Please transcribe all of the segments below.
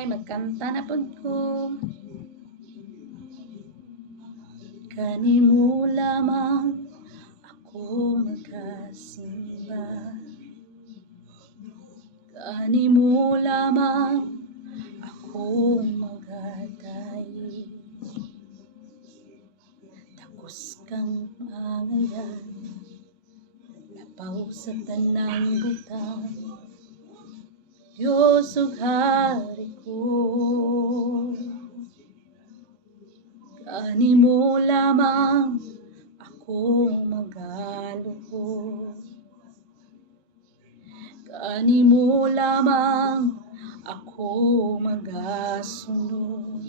ay magkanta na pud ko. Kanimo lamang ako magkasimba, kanimo lamang ako magadayi. Takos kang pangayan, lapaw sa tanang butang, Diyos ug Hari ko. Kanimo lamang ako magaluhod, kanimo lamang ako magasunod.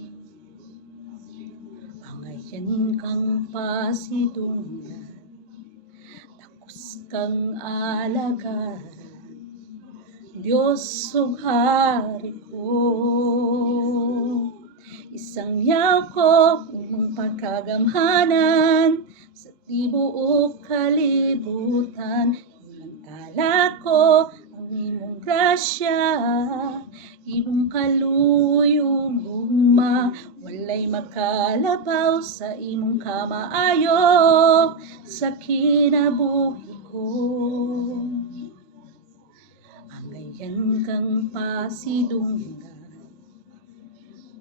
Angayan kang pasidunggan, takos kang alagaran, Diyos ug Hari ko. Isang yaw ko imong pagkagamhanan sa tibuok kalibutan. Imantala ko ang imong grasya, imong kaluoy ug gugma. Walay makalabaw sa imong kamaayo sa kinabuhi ko. Angayan kang pasidunggan,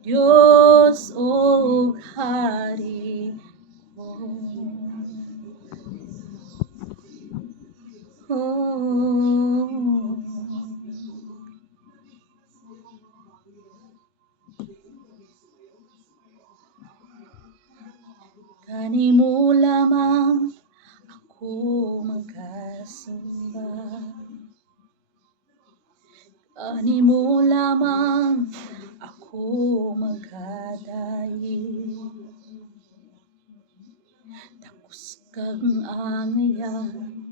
Diyos ug Hari ko. Kanimo lamang ako magkasimba, kanimo lamang ako magadayi. Takos kang angayan,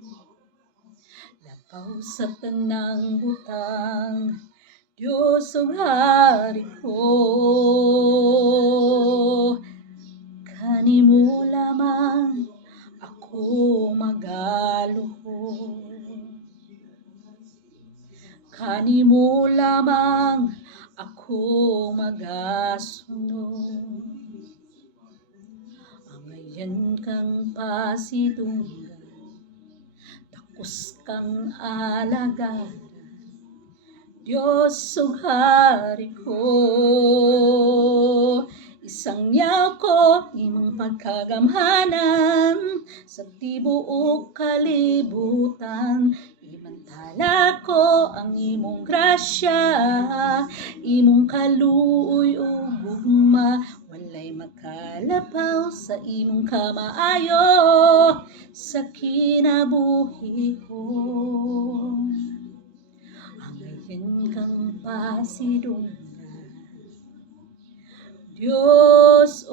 lapaw sa tanang butang, Diyos ug Hari ko. Kanimo lamang ako magaluhod, kanimo lamang ako magasunod. Angayan kang pasidunggan, takos kang alagaran, Diyos ug Hari ko. Isang yaw ko imong pagkagamhanan sa tibuok kalibutan. Imantala ko ang imong grasya, imong kaluoy ug gugma. Walay makalabaw sa imong kamaayo sa kinabuhi ko. Angayan kang pasidunggan, Diyos